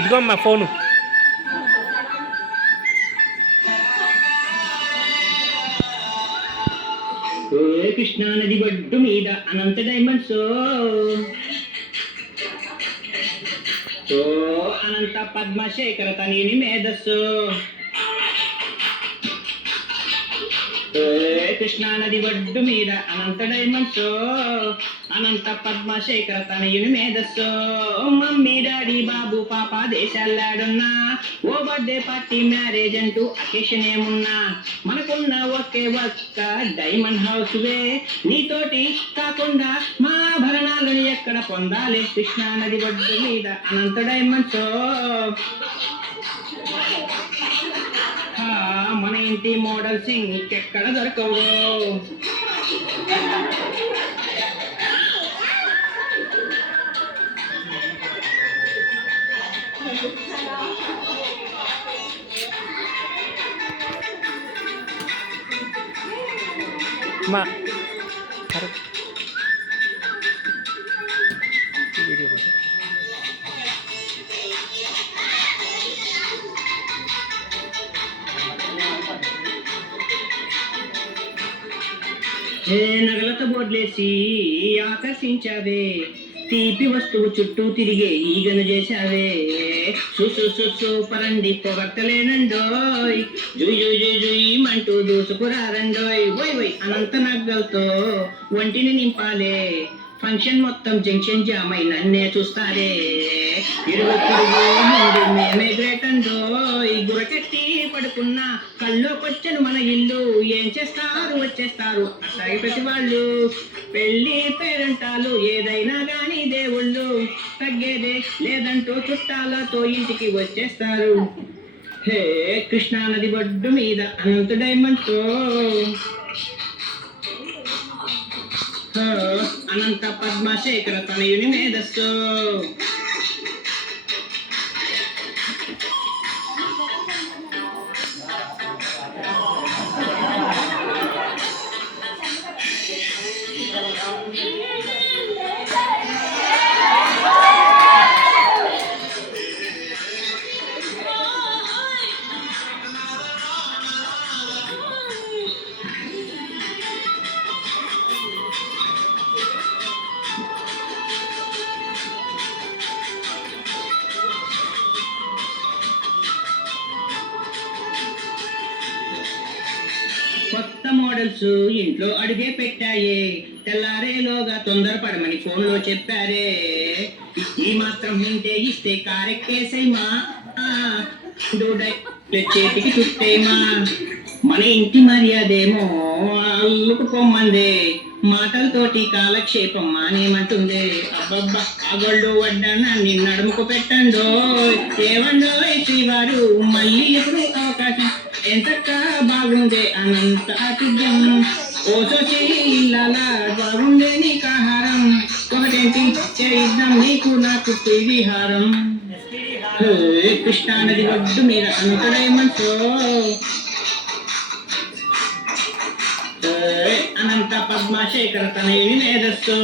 ఇదిగో అమ్మా ఫోను. కృష్ణా నది ఒడ్డు మీద అనంత డైమండ్స్ అనంత పద్మశేఖర తనయుని మేధస్సు. కృష్ణా నది ఒడ్డు మీద అనంత డైమండ్స్ అనంత పద్మశేఖర తనయుని మేధస్సు. మమ్మీ డాడీ బాబు పాప దేశాలాడున్నా, ఓ బర్త్డే పార్టీ మ్యారేజ్ అంటూ అకేషన్ ఏమున్నా, మనకున్న ఒకే ఒక్క డైమండ్ హౌస్ వే. నీతోటి కాకుండా మా భరణాలను ఎక్కడ పొందాలి? కృష్ణా నది ఒడ్డు మీద అనంత డైమండ్స్. మన ఇంటి మోడల్స్ ఇంకెక్కడ దొరకవు. మా నగలతో బోర్లేసి ఆకర్షించావే, తీపి వస్తువు చుట్టూ తిరిగే ఈగను చేశావే. సూపర్ అండి పొగట్టలేనండోయ్, జుయ్ జుయ్ జుయ్ జుయ్ అంటూ దూసుకురారండోయ్. వై వై అనంత నగ్గలతో ఒంటిని నింపాలే, ఫంక్షన్ మొత్తం జంక్షన్ జామ్ అయి నన్నే చూస్తారే. ఇరుగు ముందు మేమే గ్రేట్ అండోయ్, గురకెట్టి పడుకున్నా కల్లోకొచ్చను మన ఇల్లు. ఏం చేస్తారు వచ్చేస్తారు అట్లాగే ప్రతి వాళ్ళు, పెళ్లి పేరంటాలు ఏదైనా గాని దేవుళ్ళు, తగ్గేదే లేదంటూ చుట్టాలతో ఇంటికి వచ్చేస్తారు. హే కృష్ణా నది ఒడ్డు మీద అనంత డైమండ్స్ అనంత పద్మశేఖర తనయుని మేధస్సు. కొత్త మోడల్స్ ఇంట్లో అడిగే పెట్టాయే, తెల్లారేలోగా తొందరపడమని ఫోన్లో చెప్పారే. ఈ మాత్రం వింటే ఇస్తే కారెక్కేసైమా, చేతికి చుట్టేమా. మన ఇంటి మర్యాదేమో అల్లుకుపోమ్మందే, మాటలతోటి కాలక్షేపం మానేమంటుందే. అబ్బబ్బా అగొళ్ళు వడ్డాన్ని నడుముకు పెట్టండో, ఏవండో శ్రీవారు మళ్ళీ ఎప్పుడు అవకాశం ఎంతక్క బాగుందే అనంత ఆతిథ్యం. ఓ సోచి ఇల్లాలా బాగుండే నీకు ఆహారం, ఒకటేంటి చేయిద్దాం నీకు నాకు విహారం. కృష్ణా నది ఒడ్డు మీద అనంత డైమండ్స్ అనంత పద్మశేఖర తనయుని మేధస్సు.